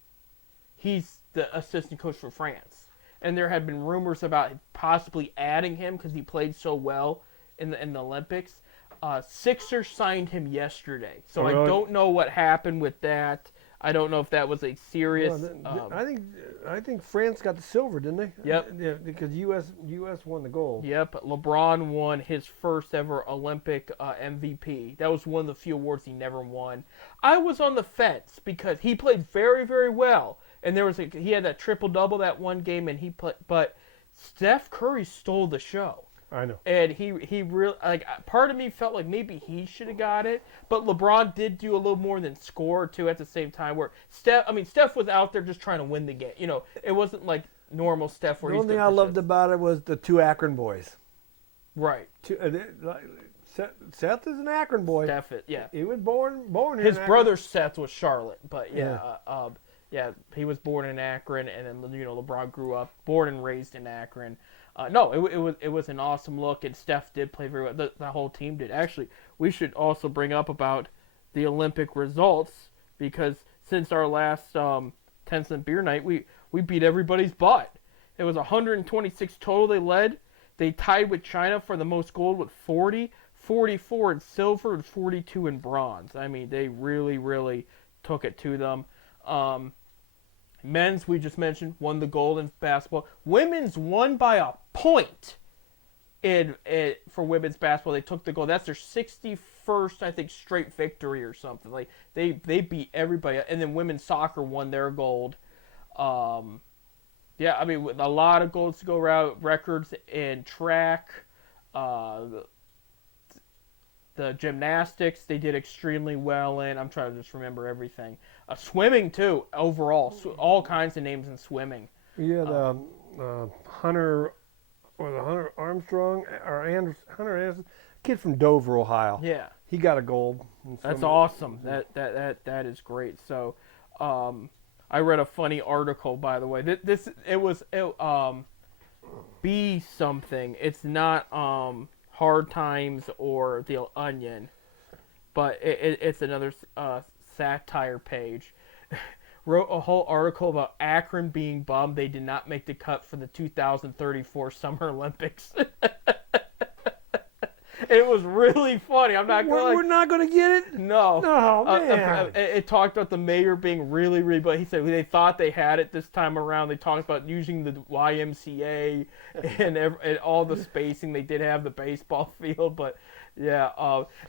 he's the assistant coach for France. And there had been rumors about possibly adding him because he played so well in the Olympics. Sixers signed him yesterday, so I don't know what happened with that. I don't know if that was a serious. I think France got the silver, didn't they? Yep. Yeah, because U.S. won the gold. Yep. LeBron won his first ever Olympic MVP. That was one of the few awards he never won. I was on the fence because he played very, very well. And he had that triple-double that one game, and he played. But Steph Curry stole the show. I know. And he really, like, part of me felt like maybe he should have got it, but LeBron did do a little more than score too at the same time. Where Steph was out there just trying to win the game. You know, it wasn't like normal Steph. Where the only thing I loved about it was the 2 Akron boys. Right. Seth is an Akron boy. Steph, yeah. He was born here. His brother Seth was Charlotte, but yeah, he was born in Akron, and then LeBron grew up, born and raised in Akron. It was an awesome look, and Steph did play very well. The whole team did. Actually, we should also bring up about the Olympic results, because since our last 10-cent beer night, we beat everybody's butt. It was 126 total they led. They tied with China for the most gold with 40, 44 in silver, and 42 in bronze. I mean, they really, really took it to them. Men's, we just mentioned, won the gold in basketball. Women's won by a point for women's basketball. They took the gold. That's their 61st, I think, straight victory or something. Like they beat everybody. And then women's soccer won their gold. Yeah, I mean, with a lot of golds to go around, records in track. The gymnastics, they did extremely well in. I'm trying to just remember everything. Swimming, too, overall. All kinds of names in swimming. Yeah, Hunter Armstrong, or Hunter Anderson, kid from Dover, Ohio. Yeah. He got a gold. That's awesome. That is great. So, I read a funny article, by the way. It was Be Something. It's not Hard Times or The Onion, but it's another satire page. Wrote a whole article about Akron being bummed they did not make the cut for the 2034 Summer Olympics. It was really funny. I'm not going. We're not going to get it. No. Oh man. It talked about the mayor being really, really. But he said they thought they had it this time around. They talked about using the YMCA and all the spacing. They did have the baseball field, but yeah.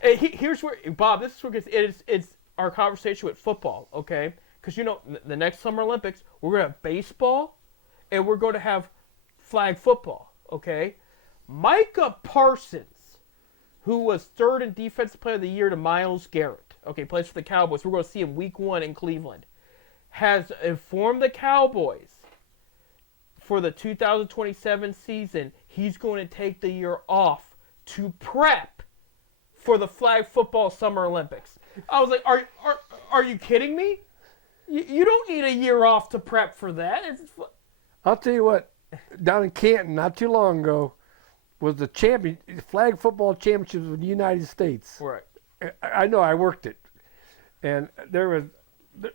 Here's where Bob. This is where it's our conversation with football. Okay, because the next Summer Olympics we're going to have baseball, and we're going to have flag football. Okay, Micah Parsons, who was third in Defensive Player of the Year to Myles Garrett. Okay, plays for the Cowboys. We're going to see him Week 1 in Cleveland. Has informed the Cowboys for the 2027 season he's going to take the year off to prep for the flag football Summer Olympics. I was like, are you kidding me? You don't need a year off to prep for that. I'll tell you what, down in Canton not too long ago, was the flag football championships of the United States. Right. I know, I worked it. And there was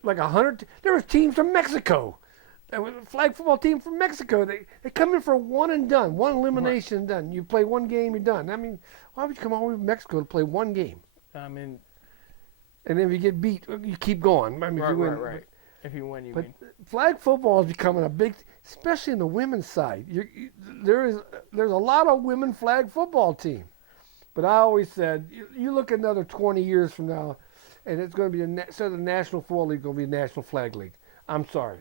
like 100, there was teams from Mexico. flag football team from Mexico. They come in for one and done, one elimination and done. You play one game, you're done. I mean, why would you come all the way from Mexico to play one game? I mean, and then if you get beat, you keep going. I mean, if you win, right. If you win, you but win. flag football is becoming a big, especially in the women's side. There's a lot of women flag football team. But I always said, you look another 20 years from now, and it's going to be instead of the National Football League, going to be the National Flag League. I'm sorry.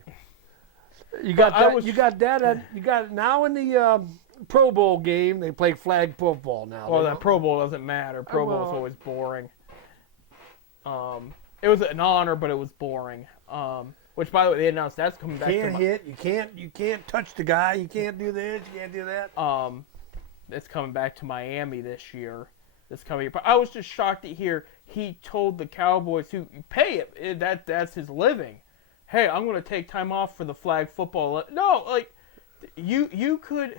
You got that. You got that. You got now in the Pro Bowl game. They play flag football now. Well, that Pro Bowl doesn't matter. Pro Bowl is always boring. It was an honor, but it was boring. Which, by the way, they announced that's coming back. Can't hit. You can't touch the guy. You can't do this. You can't do that. It's coming back to Miami this year. This coming year. But I was just shocked to hear he told the Cowboys who pay it that's his living. Hey, I'm going to take time off for the flag football. No, like you could.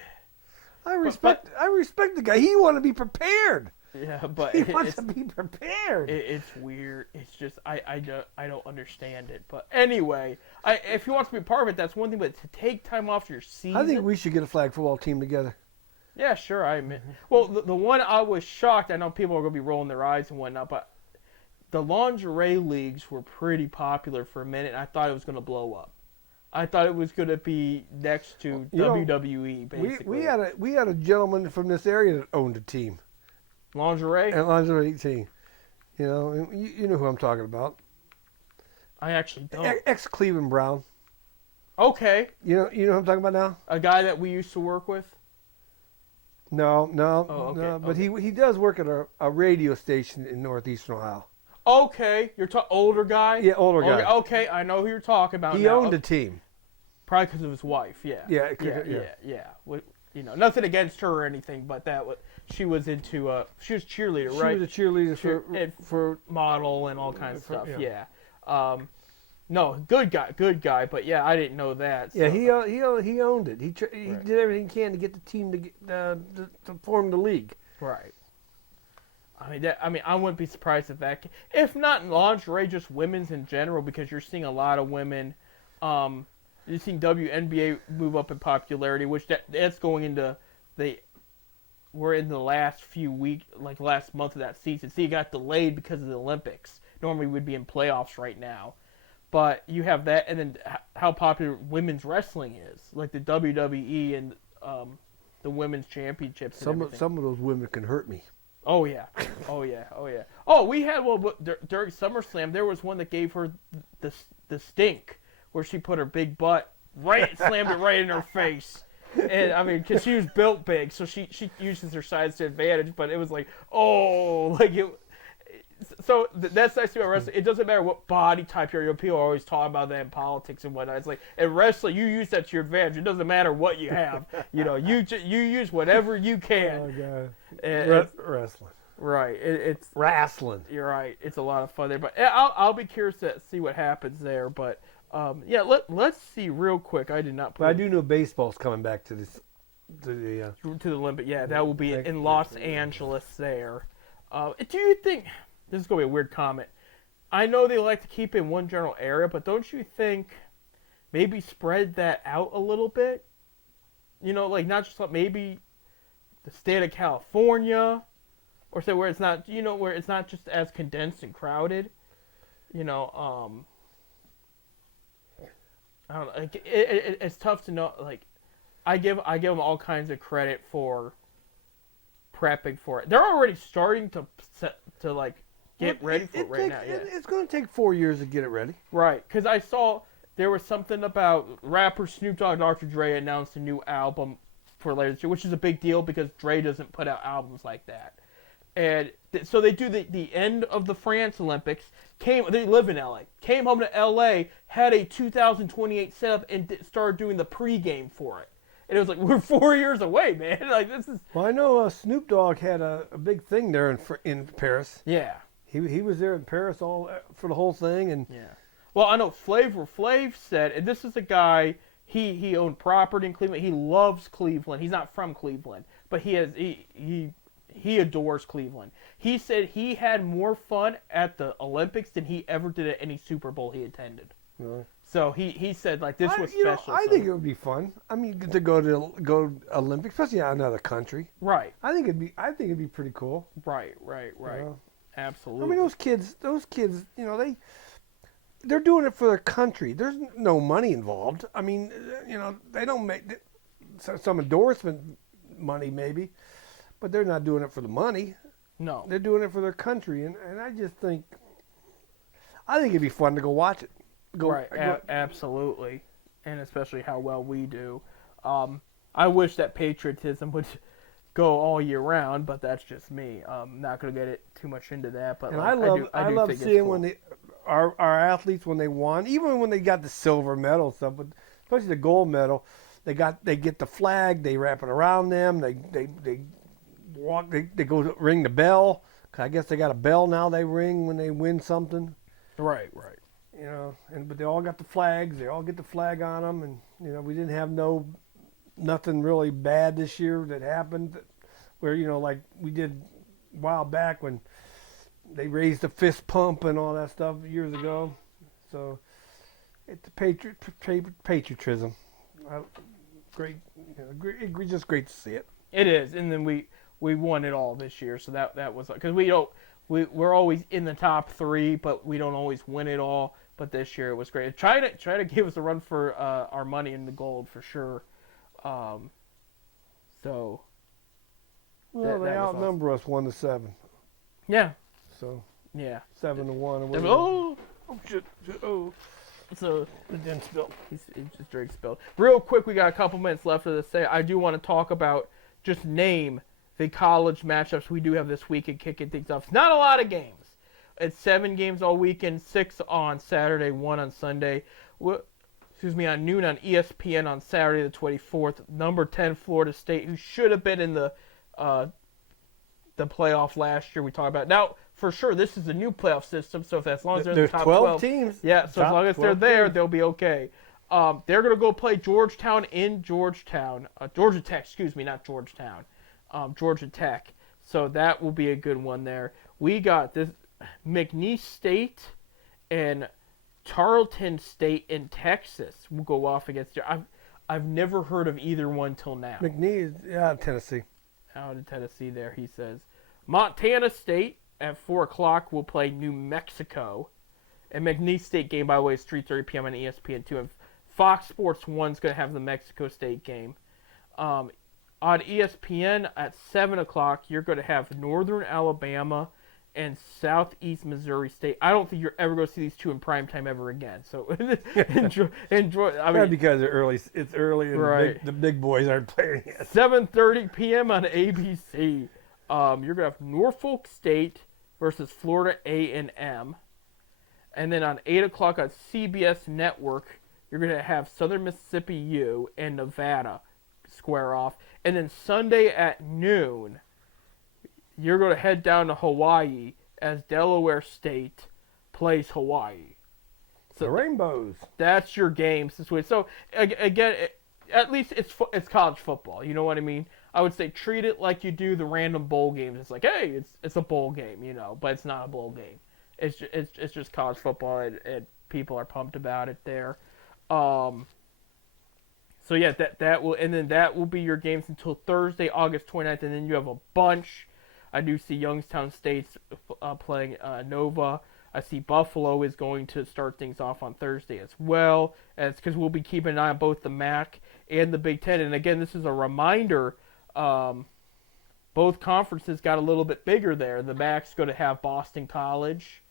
I respect the guy. He want to be prepared. Yeah, but he wants to be prepared. It's weird. It's just I don't understand it. But anyway, if he wants to be part of it, that's one thing. But to take time off your season, I think we should get a flag football team together. Yeah, sure. I admit. Well, the one I was shocked. I know people are going to be rolling their eyes and whatnot, but the lingerie leagues were pretty popular for a minute. And I thought it was going to blow up. I thought it was going to be next to WWE. Basically, we had a gentleman from this area that owned a team. Lingerie? And lingerie team. You know, you know who I'm talking about. I actually don't. Ex-Cleveland Brown. Okay. You know who I'm talking about now? A guy that we used to work with? No. Oh, okay. No, but he does work at a radio station in northeastern Ohio. Okay. You're older guy? Yeah, older guy. Okay, I know who you're talking about He now. owned a team. Probably because of his wife, yeah. Yeah. You know, nothing against her or anything, but she was into she was cheerleader, right? She was a cheerleader for model and all kinds of stuff. Yeah. No, good guy, but yeah, I didn't know that. So. Yeah, he owned it. He did everything he can to get the team to form the league. Right. I mean, I wouldn't be surprised if not in lingerie, just women's in general, because you're seeing a lot of women. You're seeing WNBA move up in popularity, which that's going into we're in the last few weeks, like last month of that season. See, it got delayed because of the Olympics. Normally we'd be in playoffs right now. But you have that, and then how popular women's wrestling is, like the WWE and the women's championships. Some of those women can hurt me. Oh yeah. Oh, we had during SummerSlam. There was one that gave her the stink, where she put her big butt slammed it right in her face. And I mean, because she was built big, so she uses her size to advantage. But it was like, So that's nice about wrestling. It doesn't matter what body type you're. People are always talking about that in politics and whatnot. It's like in wrestling, you use that to your advantage. It doesn't matter what you have. You know, you use whatever you can. Oh God. Wrestling. Right. It's wrestling. You're right. It's a lot of fun there. But I'll be curious to see what happens there. But yeah, let's see real quick. I did not. But I do know baseball's coming back to this. To the Olympic. Yeah, that will be in Los Angeles there. Do you think? This is going to be a weird comment. I know they like to keep it in one general area, but don't you think maybe spread that out a little bit? You know, like not just maybe the state of California, or say where it's not, where it's not just as condensed and crowded. You know, I don't know. Like, it's tough to know. Like, I give them all kinds of credit for prepping for it. They're already starting to get ready for it right now. Yeah. It's going to take 4 years to get it ready. Right, because I saw there was something about rapper Snoop Dogg, Dr. Dre announced a new album for later this year, which is a big deal because Dre doesn't put out albums like that. And so they do the end of the France Olympics. They live in LA. Came home to LA, had a 2028 setup, and started doing the pregame for it. And it was like, we're 4 years away, man. Like this is. Well, I know Snoop Dogg had a big thing there in Paris. Yeah. He was there in Paris all for the whole thing, and yeah. Well, I know Flavor Flav said, and this is a guy. He owned property in Cleveland. He loves Cleveland. He's not from Cleveland, but he adores Cleveland. He said he had more fun at the Olympics than he ever did at any Super Bowl he attended. Really? So he said like this was special. I so- think it would be fun. I mean, to go Olympics, especially out another country. right, I think it'd be pretty cool. right. you know? Absolutely. I mean, those kids, they're doing it for their country. There's no money involved. I mean, they don't make some endorsement money maybe, but they're not doing it for the money. no. They're doing it for their country, and I just think, it'd be fun to go watch it. Right, absolutely, and especially how well we do. I wish that patriotism would go all year round, but that's just me. Not gonna get it too much into that, but And like, I do love think it's seeing cool. when our athletes when they won, even when they got the silver medal and stuff, but especially the gold medal, they get the flag, they wrap it around them, they walk, they go to ring the bell. 'Cause I guess they got a bell now they ring when they win something. Right. But they all got the flags. They all get the flag on them, and we didn't have nothing really bad this year that happened, where like we did a while back when they raised the fist pump and all that stuff years ago. So it's patriotism. Great, just great to see it. It is, and then we won it all this year, so that was because we're always in the top 3, but we don't always win it all. But this year it was great. Try to give us a run for our money in the gold for sure. So. Well, they outnumber us 1-7. Yeah. So Yeah. 7-1. Oh shit! Oh, so it didn't spill. he's just drink spilled. Real quick, we got a couple minutes left of this. Say I do want to talk about just name the college matchups we do have this week and kicking things off. It's not a lot of games. It's 7 games all weekend, 6 on Saturday, 1 on Sunday. On noon on ESPN on Saturday the 24th. Number 10 Florida State, who should have been in the playoff last year. We talked about now for sure. This is a new playoff system, so if as long as they're in the There's top 12 teams. yeah. So as long as they're 12 there, teams. they'll be okay. They're gonna go play Georgetown in Georgetown, Georgia Tech. Excuse me, not Georgetown. Georgia Tech. So that will be a good one there. We got this McNeese State and Tarleton State in Texas will go off against you. I've never heard of either one till now. McNeese, yeah, Tennessee. Out in Tennessee there, he says. Montana State at 4 o'clock will play New Mexico. And McNeese State game, by the way, is 3:30 p.m. on ESPN2. And Fox Sports 1's going to have the Mexico State game. On ESPN at 7 o'clock, you're going to have Northern Alabama and Southeast Missouri State. I don't think you're ever going to see these two in primetime ever again. So enjoy. I mean, because it's early and Right. the big boys aren't playing yet. 7:30 p.m. on ABC. You're going to have Norfolk State versus Florida A&M. And then on 8 o'clock on CBS Network, you're going to have Southern Mississippi U and Nevada square off. And then Sunday at noon, you're going to head down to Hawaii as Delaware State plays Hawaii. So The Rainbows. that's your games this week. So again, at least it's college football. You know what I mean? I would say treat it like you do the random bowl games. It's like, hey, it's a bowl game, but it's not a bowl game. It's just college football, and people are pumped about it there. So yeah, that will be your games until Thursday, August 29th, and then you have a bunch. I do see Youngstown State's playing Nova. I see Buffalo is going to start things off on Thursday as well. And it's because we'll be keeping an eye on both the MAC and the Big Ten. And again, this is a reminder. Both conferences got a little bit bigger there. The MAC's going to have Boston College.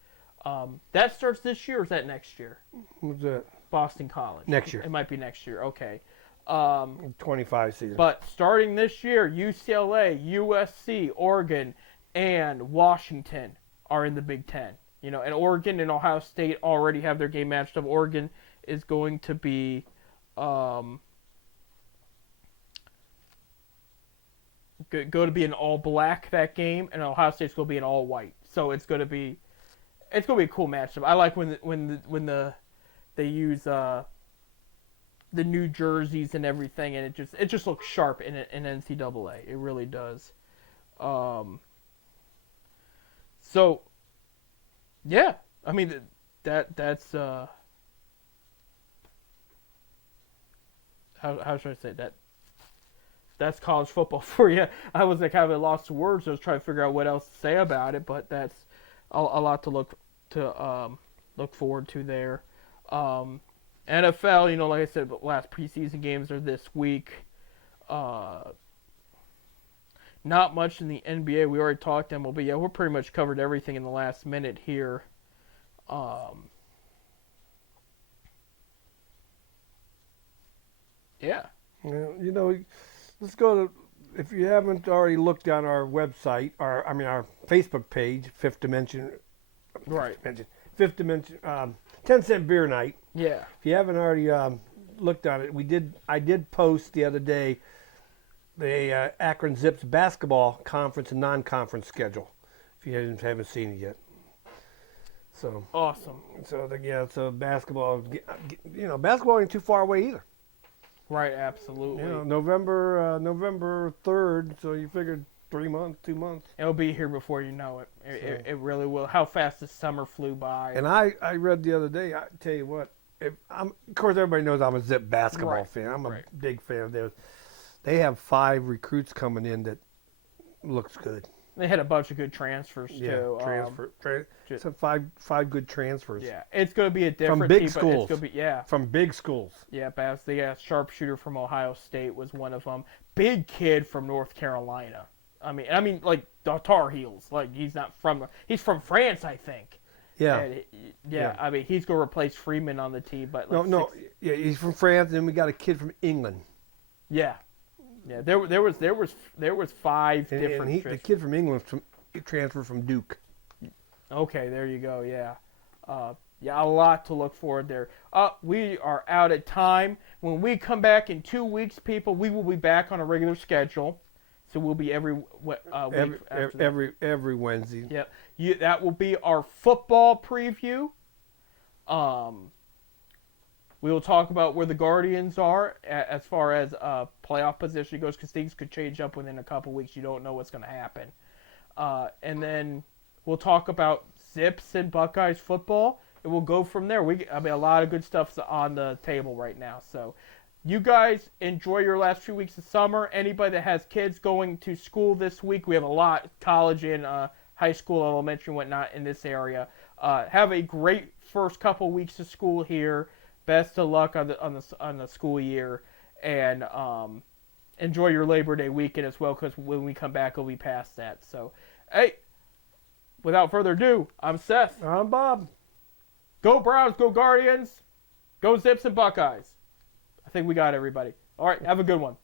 That starts this year, or is that next year? What's that? Boston College. Next year. It might be next year. Okay. 25 season. But starting this year, UCLA, USC, Oregon, and Washington are in the Big Ten. And Oregon and Ohio State already have their game matched up. Oregon is going to be going to be an all black that game, and Ohio State's going to be an all white. So it's going to be a cool matchup. I like when they use the new jerseys and everything, and it just looks sharp in NCAA. It really does. So yeah, I mean that's how should I say that? That's college football for you. I was like kind of lost for words. I was trying to figure out what else to say about it, but that's a lot to look forward to there. NFL, like I said, the last preseason games are this week. Not much in the NBA. We already talked MLB. Yeah, we're pretty much covered everything in the last minute here. Yeah. Let's go to, if you haven't already looked on our website, our Facebook page, Fifth Dimension. Right. Fifth Dimension, 10-cent beer night. Yeah. If you haven't already looked on it, I did post the other day the Akron Zips basketball conference and non-conference schedule. If you haven't seen it yet. So awesome. So basketball, basketball ain't too far away either. Right, absolutely. November 3rd, so you figured 3 months, 2 months. It'll be here before you know it. It really will. How fast the summer flew by. And I read the other day, I tell you what, of course everybody knows I'm a Zip basketball fan. I'm a big fan of theirs. They have 5 recruits coming in that looks good. They had a bunch of good transfers too. So five good transfers. Yeah, it's going to be a different from big team, schools. It's going to be from big schools. Yeah, Bass. The sharpshooter from Ohio State was one of them. Big kid from North Carolina. I mean, like the Tar Heels. Like he's from France, I think. Yeah. Yeah. I mean, he's going to replace Freeman on the team, but yeah, he's from France, and we got a kid from England. Yeah. Yeah, there was 5 different. The kid from England transferred from Duke. Okay, there you go. Yeah, a lot to look forward there. We are out of time. When we come back in 2 weeks, people, we will be back on a regular schedule. So we'll be every week every Wednesday. Yeah, that will be our football preview. We will talk about where the Guardians are as far as playoff position goes, because things could change up within a couple weeks. You don't know what's going to happen. And then we'll talk about Zips and Buckeyes football, and we'll go from there. A lot of good stuff's on the table right now. So you guys enjoy your last few weeks of summer. Anybody that has kids going to school this week, we have a lot, college and high school, elementary, and whatnot in this area. Have a great first couple weeks of school here. Best of luck on the school year, and enjoy your Labor Day weekend as well, because when we come back, we'll be past that. So, hey, without further ado, I'm Seth. I'm Bob. Go Browns, go Guardians, go Zips and Buckeyes. I think we got everybody. All right, have a good one.